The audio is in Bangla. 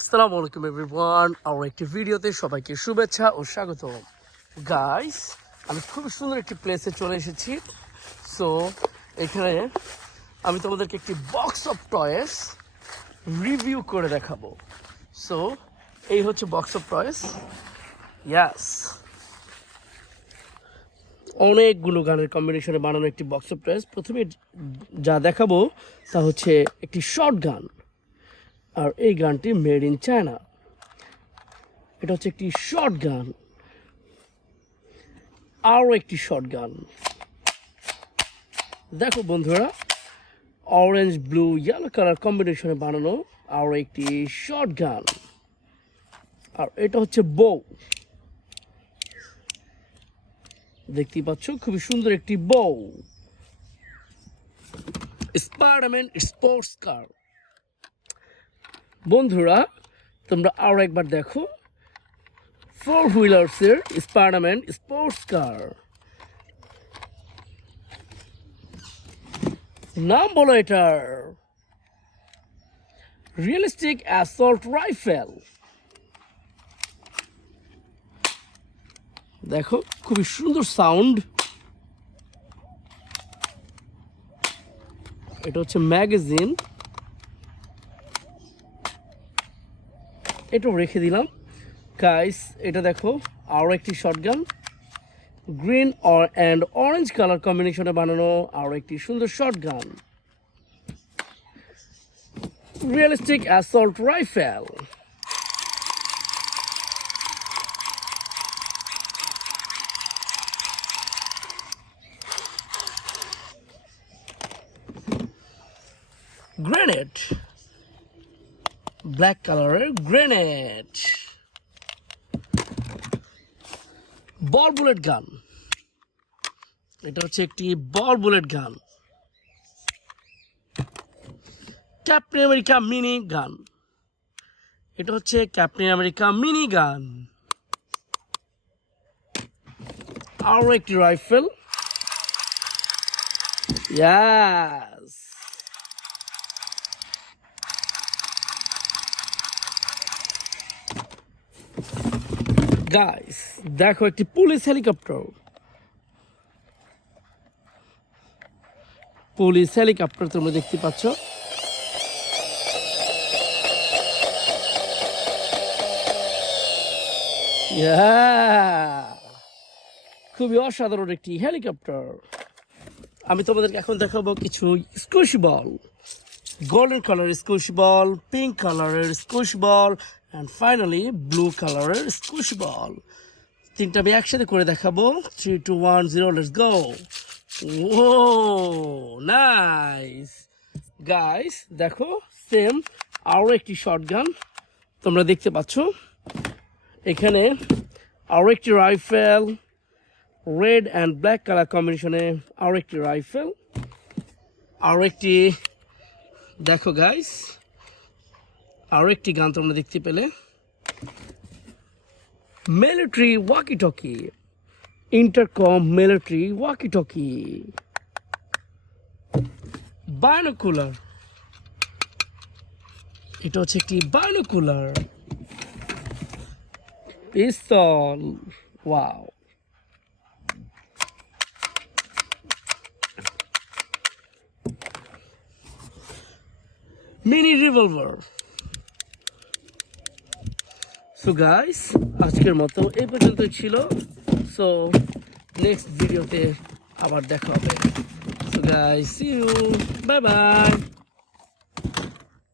আসসালামু আলাইকুম এভরিওয়ান, আর একটি ভিডিওতে সবাইকে শুভেচ্ছা ও স্বাগত। গাইস, আমি খুব সুন্দর একটি প্লেসে চলে এসেছি। সো এখানে আমি তোমাদেরকে একটি বক্স অফ টয়েস রিভিউ করে দেখাবো। সো এই হচ্ছে বক্স অফ টয়েস। ইয়াস, অনেকগুলো গানের কম্বিনেশনে বানানো একটি বক্স অফ টয়েস। প্রথমে যা দেখাবো তা হচ্ছে একটি শর্ট গান, আর এই গানটি মেড ইন চায়না। এটা হচ্ছে একটি শর্ট গান, আরও একটি শর্ট গান। দেখো বন্ধুরা, অরেঞ্জ ব্লু ইয়েলো কালার কম্বিনেশনে বানানো আরও একটি শর্ট গান। আর এটা হচ্ছে বউ, দেখতেই পাচ্ছ খুবই সুন্দর একটি বউ। Spiderman sports car. বন্ধুরা, তোমরা আরও একবার দেখো, 4 হুইলার্সের স্পাইডারম্যান স্পোর্টস কার। নাম বলো এটার, রিয়েলিস্টিক অ্যাসল্ট রাইফেল। দেখো খুবই সুন্দর সাউন্ড। এটা হচ্ছে ম্যাগাজিন, এটাও রেখে দিলাম। গাইস, এটা দেখো আরও একটি shotgun, green and orange colour কম্বিনেশনে বানানো আরও একটি সুন্দর shotgun, realistic assault rifle. Grenade, black কালারের গ্রেনেড। বল বুলেট গান, এটা হচ্ছে একটি বল বুলেট গান। ক্যাপ্টেন আমেরিকা মিনি গান, এটা হচ্ছে ক্যাপ্টেন আমেরিকা মিনি গান। আরও একটি রাইফেল। ইয়াস, গাইস দেখো একটি পুলিশ হেলিকপ্টার। পুলিশ হেলিকপ্টার তোমরা দেখতে পাচ্ছ। খুবই অসাধারণ একটি হেলিকপ্টার। আমি তোমাদেরকে এখন দেখাবো কিছু স্কুশ বল। গোল্ডেন কালারের স্কুশ বল, পিঙ্ক কালারের স্কুশ বল, অ্যান্ড ফাইনালি ব্লু কালারের স্কুশ বল। তিনটা আমি একসাথে করে দেখাবো। 3, 2, 1, 0, let's go. Oh nice guys, দেখো সেম আরও একটি শটগান তোমরা দেখতে পাচ্ছ। এখানে আরও একটি rifle, red and black colour কম্বিনেশনে আরও একটি রাইফেল। আরও একটি দেখো গাইস, আরও একটি গান তোমরা দেখতে পেলে, military walkie talkie, intercom military walkie talkie. Binocular, এটা হচ্ছে একটি binocular. Pistol, wow. Mini revolver. So guys, আজকের মতো এই পর্যন্তই ছিল। সো নেক্সট ভিডিওতে আবার দেখা হবে। So guys, see you, bye by.